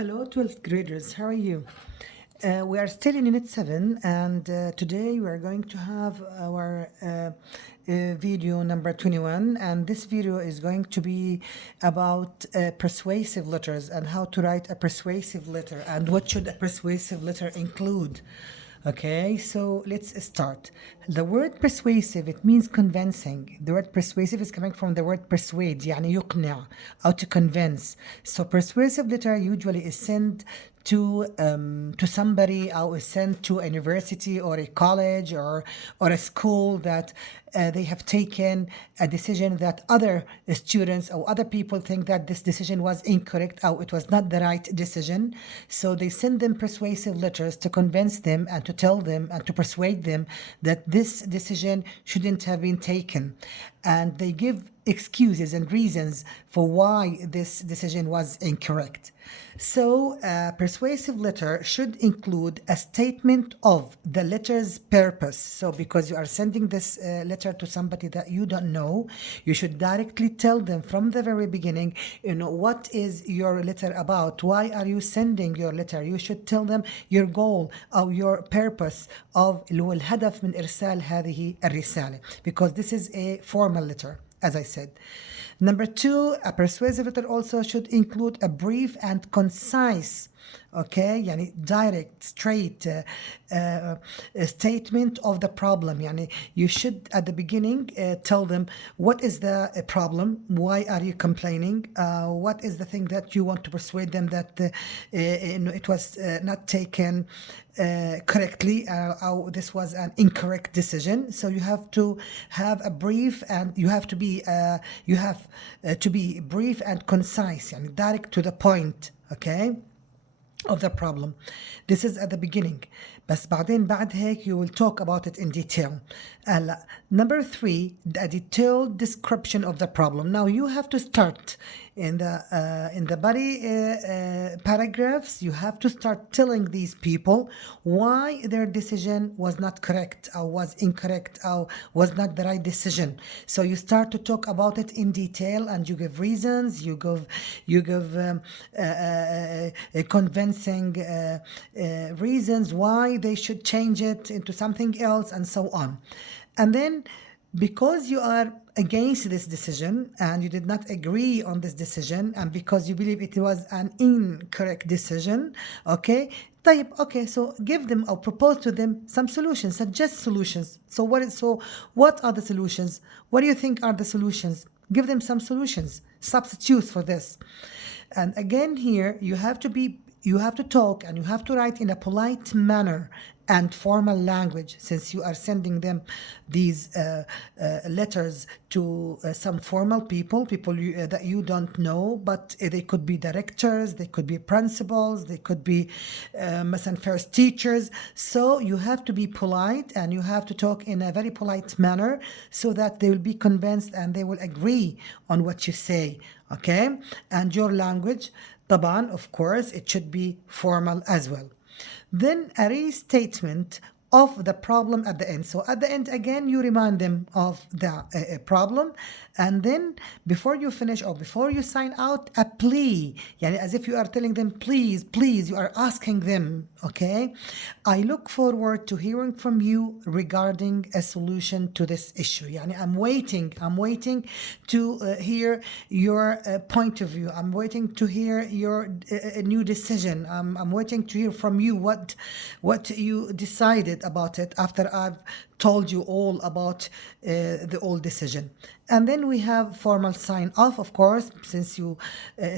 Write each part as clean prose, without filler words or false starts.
Hello, 12th graders. How are you? We are still in Unit 7, and today we are going to have our video number 21. And this video is going to be about persuasive letters and how to write a persuasive letter and what should a persuasive letter include. Okay, so let's start. The word persuasive, it means convincing. The word persuasive is coming from the word persuade, يعني يقنع, or to convince. So persuasive letter usually is sent to somebody, or is sent to a university or a college or a school that they have taken a decision that other students or other people think that this decision was incorrect or it was not the right decision. So they send them persuasive letters to convince them and to tell them and to persuade them that this decision shouldn't have been taken. And they give excuses and reasons for why this decision was incorrect. So a persuasive letter should include a statement of the letter's purpose. So because you are sending this letter to somebody that you don't know, you should directly tell them from the very beginning, what is your letter about? Why are you sending your letter? You should tell them your goal or your purpose of اللي هو الهدف من إرسال هذه الرسالة, because this is a formal letter, as I said. Number 2, a persuasive letter also should include a brief and concise, okay, يعني direct, straight statement of the problem. يعني you should at the beginning tell them what is the problem, why are you complaining, what is the thing that you want to persuade them that it was not taken correctly, or this was an incorrect decision. So you have to have a brief and you have to be brief and concise, يعني direct to the point, okay, of the problem. This is at the beginning. بس بعدين بعد هيك you will talk about it in detail. Number 3, a detailed description of the problem. Now you have to start in the body paragraphs. You have to start telling these people why their decision was not correct or was incorrect or was not the right decision. So you start to talk about it in detail and you give reasons. You give convincing reasons why they should change it into something else and so on. And then because you are against this decision and you did not agree on this decision and because you believe it was an incorrect decision, okay, طيب, okay, so give them or propose to them some solutions, suggest solutions. So what are the solutions? What do you think are the solutions? Give them some solutions, substitutes for this. And again here you have to talk and you have to write in a polite manner and formal language, since you are sending them these letters to some formal people that you don't know, but they could be directors, they could be principals, they could be first teachers. So you have to be polite and you have to talk in a very polite manner so that they will be convinced and they will agree on what you say, okay? And your language, طبعا, of course, it should be formal as well. Then a restatement of the problem at the end. So at the end, again, you remind them of the problem. And then before you finish or before you sign out, a plea. Yani as if you are telling them, please, please, you are asking them, okay? I look forward to hearing from you regarding a solution to this issue. Yani I'm waiting to hear your point of view. I'm waiting to hear your new decision. I'm waiting to hear from you what you decided about it after I've told you all about the old decision. And then we have formal sign off, of course. Since you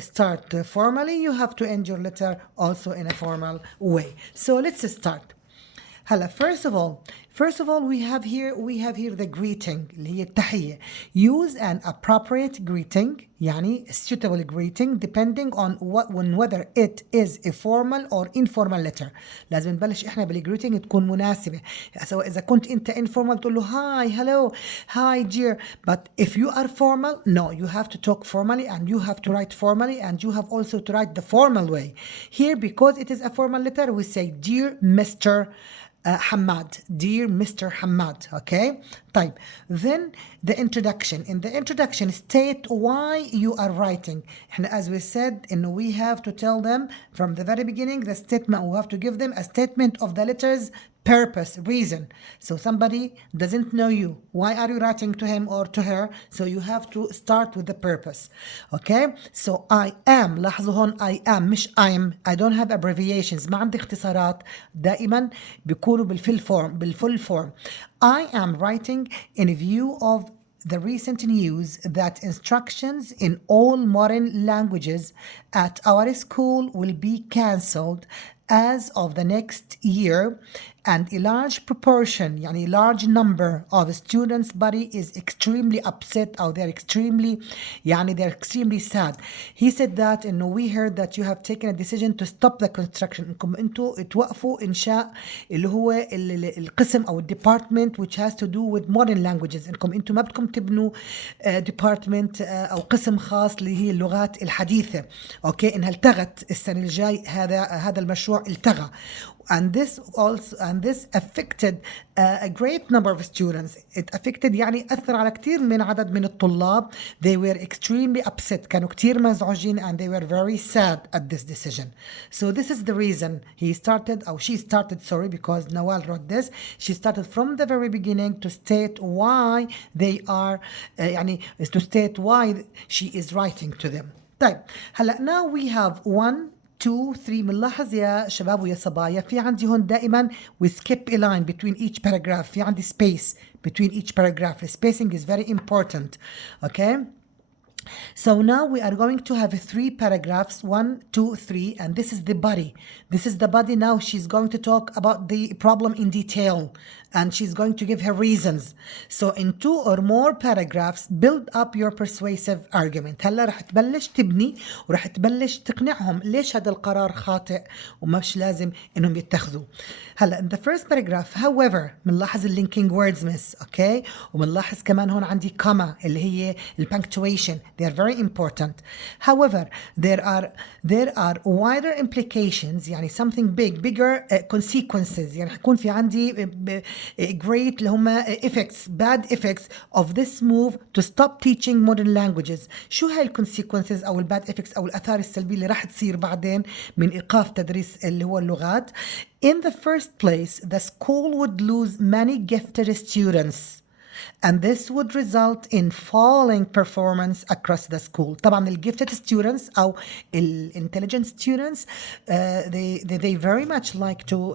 start formally, you have to end your letter also in a formal way. So let's start. هلا, first of all we have here the greeting اللي هي التحية. Use an appropriate greeting, يعني suitable greeting, depending on whether it is a formal or informal letter. لازم نبلش احنا بالgreeting تكون مناسبة. سواء إذا كنت أنت informal تقول له hi, hello, hi dear. But if you are formal, no, you have to talk formally and you have to write formally and you have also to write the formal way. Here, because it is a formal letter, we say dear Mr. Hamad, dear Mr. Hamad, okay? طيب, then the introduction. In the introduction, state why you are writing. And as we said, we have to tell them from the very beginning the statement. We have to give them a statement of the letter's purpose, reason. So somebody doesn't know you. Why are you writing to him or to her? So you have to start with the purpose. Okay? So I am. لاحظوا هون I am مش I'm. I don't have abbreviations. ما عندي اختصارات. دائما بيكونوا بالfull form. I am writing in view of the recent news that instructions in all modern languages at our school will be cancelled as of the next year, and a large proportion, يعني large number of students' body is extremely upset, or they're extremely sad. He said that we heard that you have taken a decision to stop the construction. انكم انتوا توقفوا انشاء اللي هو القسم او department which has to do with modern languages. انكم انتوا ما بدكم تبنوا department او قسم خاص اللي هي اللغات الحديثة. اوكي انها التغت السنة الجاي، هذا المشروع التغى. And this affected a great number of students. It affected يعني أثر على كتير من عدد من الطلاب. They were extremely upset. كانوا كتير مزعوجين and they were very sad at this decision. So this is the reason she started, because Nawal wrote this. She started from the very beginning to state why they are to state why she is writing to them. طيب هلا now we have 1 2 3. بنلاحظ يا شباب ويا صبايا في عندي هون دائما we skip a line between each paragraph. في عندي space between each paragraph. The spacing is very important. Okay? So now we are going to have 3 paragraphs, 1, 2, 3, and this is the body. This is the body. Now she's going to talk about the problem in detail, and she's going to give her reasons. So in 2 or more paragraphs, build up your persuasive argument. هلا رح تبلش تبني ورح تبلش تقنعهم ليش هذا القرار خاطئ ومش لازم انهم يتخذوا. هلا in the first paragraph, however, بنلاحظ linking words miss. Okay? وبنلاحظ كمان هون عندي comma اللي هي punctuation. They are very important. However, there are wider implications, يعني something bigger consequences. يعني حيكون في عندي great اللي هم effects, bad effects of this move to stop teaching modern languages. شو هاي consequences أو bad effects أو الآثار السلبية اللي راح تصير بعدين من إيقاف تدريس اللي هو اللغات؟ In the first place, the school would lose many gifted students. And this would result in falling performance across the school. طبعا the gifted students أو intelligent students, they very much like to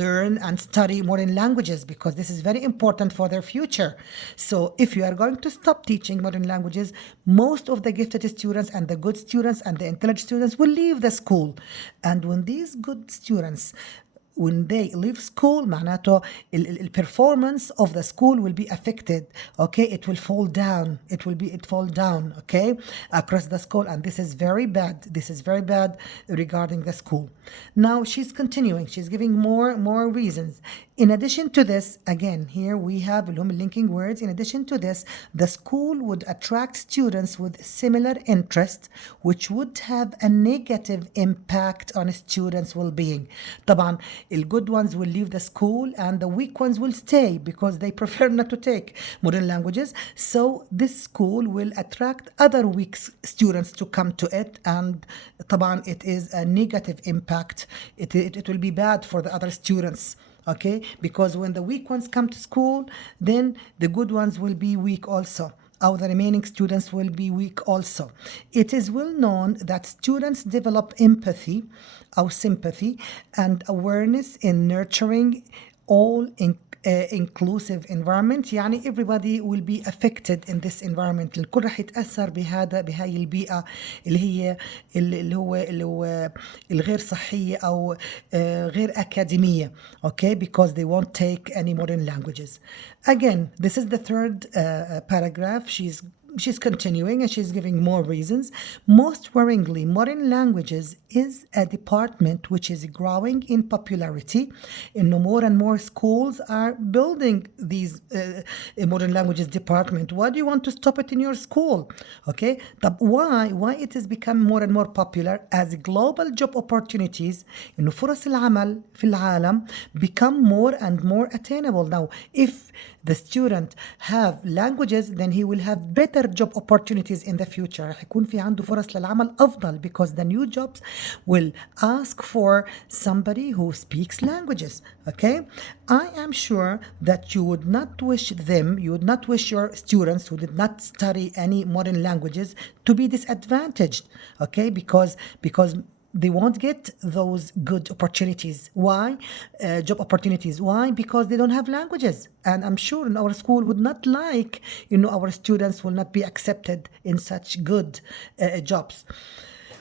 learn and study modern languages because this is very important for their future. So if you are going to stop teaching modern languages, most of the gifted students and the good students and the intelligent students will leave the school. And when these good students when they leave school معناته performance of the school will be affected. Okay, it will fall down. It fall down. Okay, across the school, and this is very bad. This is very bad regarding the school. Now she's continuing. She's giving more reasons. In addition to this, again, here we have linking words. In addition to this, the school would attract students with similar interests, which would have a negative impact on students' well-being. طبعا, the good ones will leave the school and the weak ones will stay because they prefer not to take modern languages. So this school will attract other weak students to come to it, and طبعا, it is a negative impact. It will be bad for the other students. Okay, because when the weak ones come to school, then the good ones will be weak also. Or the remaining students will be weak also. It is well known that students develop empathy or sympathy and awareness in nurturing all inclusive environment. يعني everybody will be affected in this environment. الكل رح يتأثر بهاي البيئة اللي هو الغير صحية أو غير أكاديمية. Okay, because they won't take any modern languages. Again, this is the third paragraph. She's continuing and she's giving more reasons. Most worryingly, modern languages is a department which is growing in popularity. More and more schools are building these modern languages department. Why do you want to stop it in your school? Okay, but why it has become more and more popular as global job opportunities فرص العمل في العالم become more and more attainable. Now, if the student have languages, then he will have better job opportunities in the future. رح يكون في عنده فرص للعمل أفضل, because the new jobs will ask for somebody who speaks languages. Okay, I am sure that you would not wish them, you would not wish your students who did not study any modern languages to be disadvantaged. Okay, because they won't get those good opportunities. Why? Job opportunities. Why? Because they don't have languages. And I'm sure in our school would not like, our students will not be accepted in such good jobs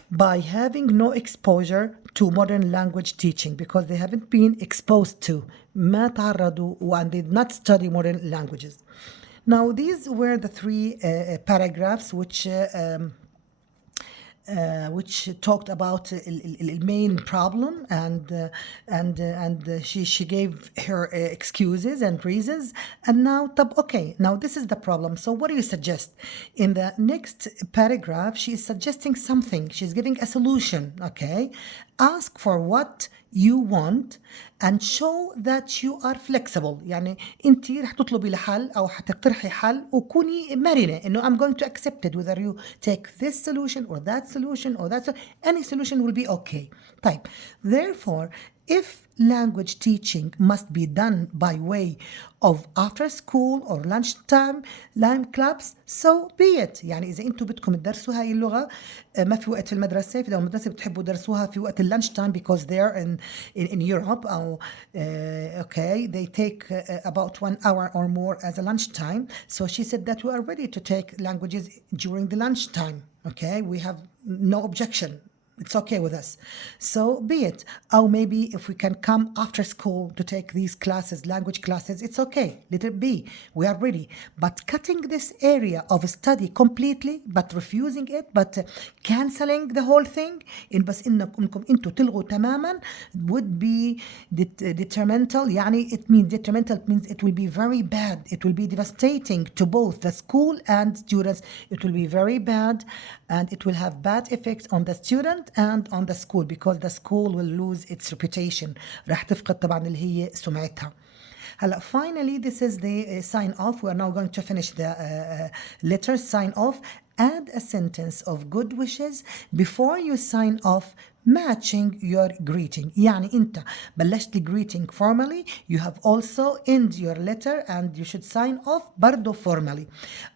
by having no exposure to modern language teaching, because they haven't been exposed to, ما تعرضوا, and did not study modern languages. Now, these were the three paragraphs which talked about the main problem, and she gave her excuses and reasons. And now, okay, now this is the problem. So what do you suggest? In the next paragraph, she is suggesting something. She's giving a solution. Okay, ask for what you want and show that you are flexible. يعني انت رح تطلبي لحل او حتقترحي حل وكوني مرنة انه I'm going to accept it, whether you take this solution or that solution or that, any solution will be okay. طيب, therefore, if language teaching must be done by way of after school or lunchtime clubs, so be it. يعني إذا أنتم بدكم تدرسوا هاي اللغة ما في وقت في المدرسة، في المدرسة بتحبوا درسوها في وقت اللانش تايم because they're in Europe أو okay, they take about 1 hour or more as a lunch time. So she said that we are ready to take languages during the lunch time. Okay, we have no objection. It's okay with us. So be it. Or maybe if we can come after school to take these classes, language classes, it's okay. Let it be. We are ready. But cutting this area of study completely, but refusing it, but canceling the whole thing, بس إنكم أنتوا تلغوا تماما, would be detrimental. يعني it means detrimental, it means it will be very bad. It will be devastating to both the school and students. It will be very bad, and it will have bad effects on the student and on the school, because the school will lose its reputation. راح تفقد طبعا اللي هي سمعتها. هلا, finally, this is the sign off. We are now going to finish the letter sign off. Add a sentence of good wishes before you sign off, matching your greeting. يعني أنت بلشت greeting formally, you have also end your letter and you should sign off برضو formally.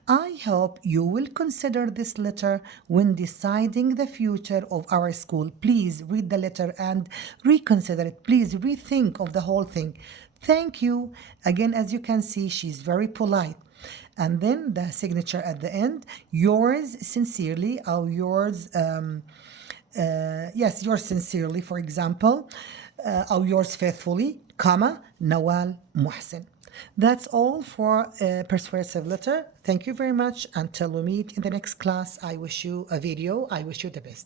I hope you will consider this letter when deciding the future of our school. Please read the letter and reconsider it. Please rethink of the whole thing. Thank you. Again, as you can see, she's very polite. And then the signature at the end, yours sincerely, or yours, yes, yours sincerely, for example, or yours faithfully, comma, Nawal Muhsin. That's all for a persuasive letter. Thank you very much. Until we meet in the next class, I wish you a video. I wish you the best.